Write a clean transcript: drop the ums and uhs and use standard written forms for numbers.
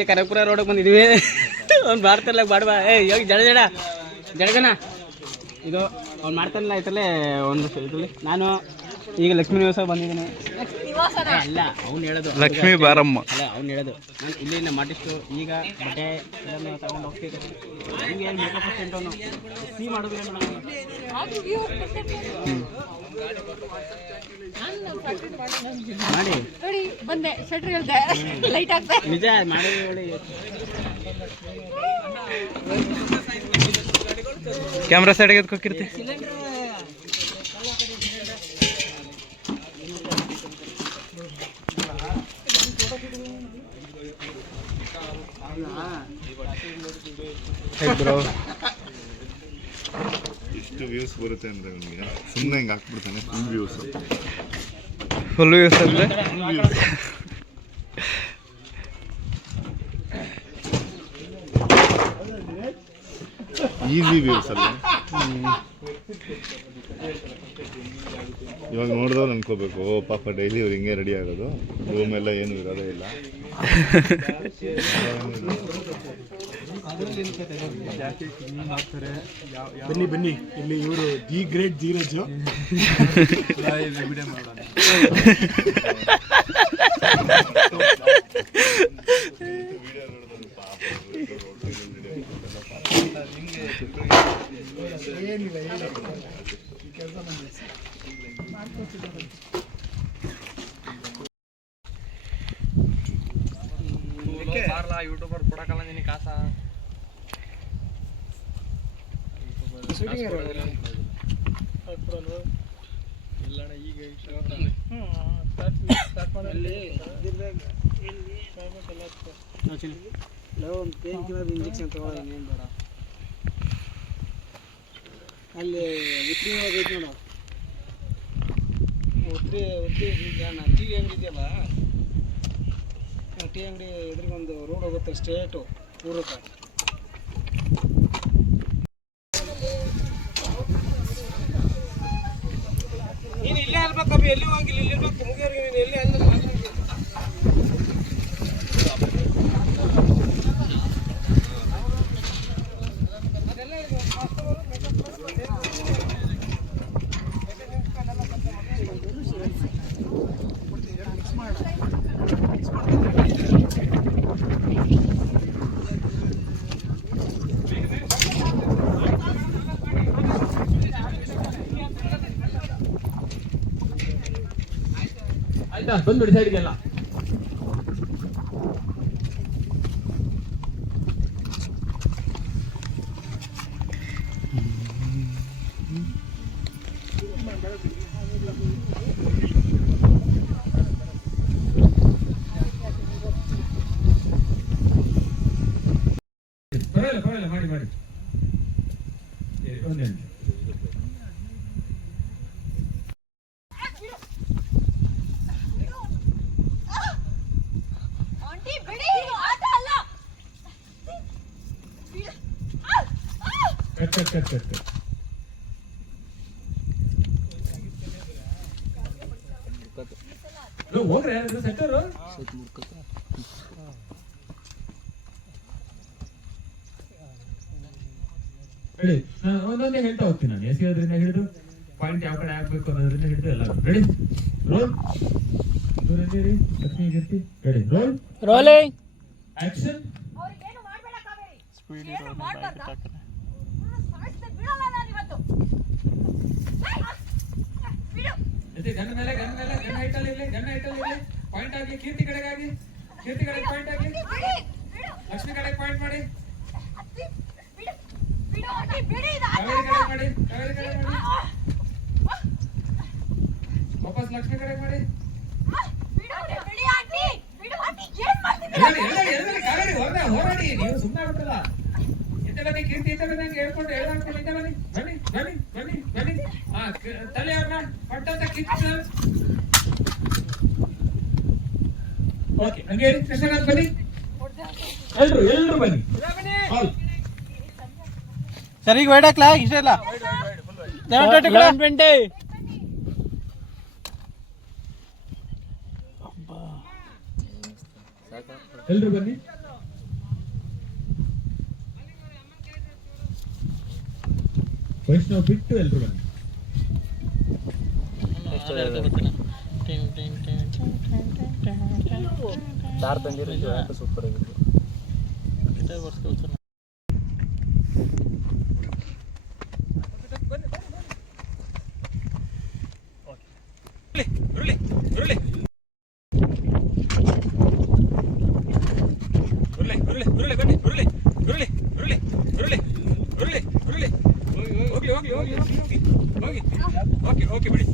Actually Kanakapura ರೋಡಿಗೆ ಬಂದಿದ್ದೀವಿ. ಅವ್ನು ಮಾಡ್ತಾರಲ್ಲ ಬಾಡ್ಬಾ ಯೋಗಿ ಜಡಗನ ಇದು ಅವ್ನು ಮಾಡ್ತಾನಲ್ಲ ಆಯ್ತಲ್ಲೇ ಒಂದು ಇದರಲ್ಲಿ ನಾನು ಈಗ ಲಕ್ಷ್ಮೀ ನಿವಾಸ ಬಂದಿದ್ದೀನಿ. ಅಲ್ಲ ಅವ್ನು ಹೇಳೋದು ಲಕ್ಷ್ಮೀ ಬಾರಮ್ಮ ಅಲ್ಲ ಅವ್ನು ಹೇಳೋದು ನಾನು ಇಲ್ಲಿಂದ ಮಾಡಿಷ್ಟು ಈಗ ಬಟ್ಟೆ ಎಲ್ಲ ತಗೊಂಡು ಹೋಗ್ತಿದ್ದೆ. ಹಿಂಗೆ ಮೇಕಪ್ ಅಷ್ಟೆಂಟು ಅವನು ಸಿ ಮಾಡೋದಿಲ್ಲ ಮಾಡಿ ಬಂದೆ ಶೆಟ್ರ್ ಹೇಳ್ದೆ ಲೈಟ್ ಆಗ್ತಾ ನಿಜ ಮಾಡಿ ಹೇಳಿ. ಕ್ಯಾಮ್ರಾ ಸೈಡ್ಗೆ ಎತ್ಕೊಕಿರ್ತಿ. ಎಷ್ಟು ವ್ಯೂಸ್ ಬರುತ್ತೆ ಅಂದ್ರೆ ಅವನಿಗೆ ಸುಮ್ಮನೆ ಹಿಂಗೆ ಹಾಕ್ಬಿಡ್ತಾನೆ. ಫುಲ್ ವ್ಯೂಸ್ ಅಂದರೆ ಈಸಿ ವ್ಯೂಸ್ ಅಲ್ಲ. ಇವಾಗ ನೋಡಿದವ್ರು ಅನ್ಕೋಬೇಕು ಓ ಪಾಪ ಡೈಲಿ ಅವ್ರು ಹಿಂಗೆ ರೆಡಿ ಆಗೋದು, ರೂಮ್ ಎಲ್ಲ ಏನು ಇರೋದೇ ಇಲ್ಲ. ಬನ್ನಿ ಬನ್ನಿ, ಇಲ್ಲಿ ಇವರು ದಿ ಗ್ರೇಟ್ ಧೀರಜ್. ಯೂಟ್ಯೂಬರ್ ಕೊಡಕಲ್ಲ ನಿನಗೆ ಕಾಸ. ಒಂದು ಪೇನ್ ಕಿಲ್ಲರ್ ಇಂಜೆಕ್ಷನ್ ತಗೊಳ್ಳೋದು ಏನು ಬೇಡ. ಅಲ್ಲಿ ಉತ್ರಿ ಐತೆ ನೋಡು, ಉತ್ರಿ ಟೀ ಅಂಗಡಿ ಇದೆಯಲ್ಲ, ಟೀ ಅಂಗಡಿ ಎದುರಿಗೊಂದು ರೋಡ್ ಹೋಗುತ್ತೆ ಸ್ಟ್ರೇಟು ಪೂರ್ವಕ. ನೀನು ಇಲ್ಲೇ ಅಲ್ಬೇಕಪ್ಪ, ಎಲ್ಲಿ ಹೋಗಿಲ್ಲ, ಇಲ್ಲಿ ಇರ್ಬೇಕು ಮುಗಿಯೋರಿಗೆ. ನೀನು ಎಲ್ಲಿ ಅಲ್ಲ ಆಯ್ತಾ, ಬಂದ್ಬಿಡಿ ಸೈಡ್ಗೆಲ್ಲ. ಪರವಾಗಿಲ್ಲ ಮಾಡಿ ಮಾಡಿ ಒಂದೇ ಕಟ್ ಹೋಗ್ರೆ ಸೆಟ್ಟರು ಹೇಳಿ. ನಾನು ಒಂದೊಂದೇ ಹೇಳ್ತಾ ಹೋಗ್ತೀನಿ. ನಾನು ಎಸೆಯೋದ್ರಿಂದ ಹಿಡಿದು ಪಾಯಿಂಟ್ ಯಾವ ಕಡೆ ಆಗ್ಬೇಕು ಅನ್ನೋದ್ರಿಂದ ಹಿಡಿದು ಎಲ್ಲ. Ready, roll. ದೂರದಿರಿ, Lakshmi Keerthi. Ready, roll. Rolling action. Gun ಮೇಲೆ ಗನ್ ಹೈಟಲ್ಲಿ ಇರಲಿ, ಗನ್ ಹೈಟಲ್ಲಿ ಇರಲಿ. ಪಾಯಿಂಟ್ ಆಗಿ ಕೀರ್ತಿ ಕಡೆಗಾಗಿ, ಕೀರ್ತಿ ಕಡೆಗೆ ಪಾಯಿಂಟ್ ಆಗಿ, ಲಕ್ಷ್ಮಿ ಕಡೆಗೆ ಪಾಯಿಂಟ್ ಮಾಡಿ, ಕಾವೇರಿ ಕಡೆಗೆ ಮಾಡಿ, ಕಾವೇರಿ ಕಡೆಗೆ ಮಾಡಿ, ವಾಪಸ್ ಲಕ್ಷ್ಮಿ ಕಡೆಗೆ ಮಾಡಿ. ಕಾವೇರಿ ಹೋರಾಡಿ, ನೀವು ಸುಮ್ಮನೆ ಬಿಟ್ಟಲ್ಲ. ಇಂತೆ ಬನ್ನಿ ಕೀರ್ತಿ, ಇಂತೆ ಬನ್ನಿ ಹೇಳ್ಕೊಂಡು ಹೇಳ್ಕೊಂಡು ಇಂತೆ ಬನ್ನಿ, ಬನ್ನಿ ಬನ್ನಿ ಬನ್ನಿ ಬನ್ನಿ. ಹಾ, ತಲೆ ಅವ್ರನ್ನ ಪಟ್ಟಂತ ಕಿತ್ತ. ಓಕೆ, ಹಂಗೆ ಹೇಳಿ. ಕೃಷ್ಣಕಾಂತ್ ಬನ್ನಿ, ಎಲ್ರು ಬನ್ನಿ. ಸರ್ ಈಗ ವೈಡ್ ಹಾಕ್ಲಾ? ಇಷ್ಟ ಇಲ್ಲ, 720 ಎಲ್ರು ಬನ್ನಿ. ವೈಷ್ಣವ್ ಬಿಟ್ಟು ಎಲ್ರು ಬನ್ನಿ. ಸೂಪರ್ ಆಗಿತ್ತು. ಉರುಳಿ ಉರುಳಿ ಉರುಳಿ ಉರುಳಿ ಉರುಳಿ ಬನ್ನಿ ಉರುಳಿ ಉರುಳಿ ಉರುಳಿ ಉರುಳಿ ಉರುಳಿ ಉರುಳಿ ಹೋಗಿ ಹೋಗಿ ಹೋಗಿ ಹೋಗಿ ಹೋಗಿ ಓಕೆ ಓಕೆ ಬಿಡಿ.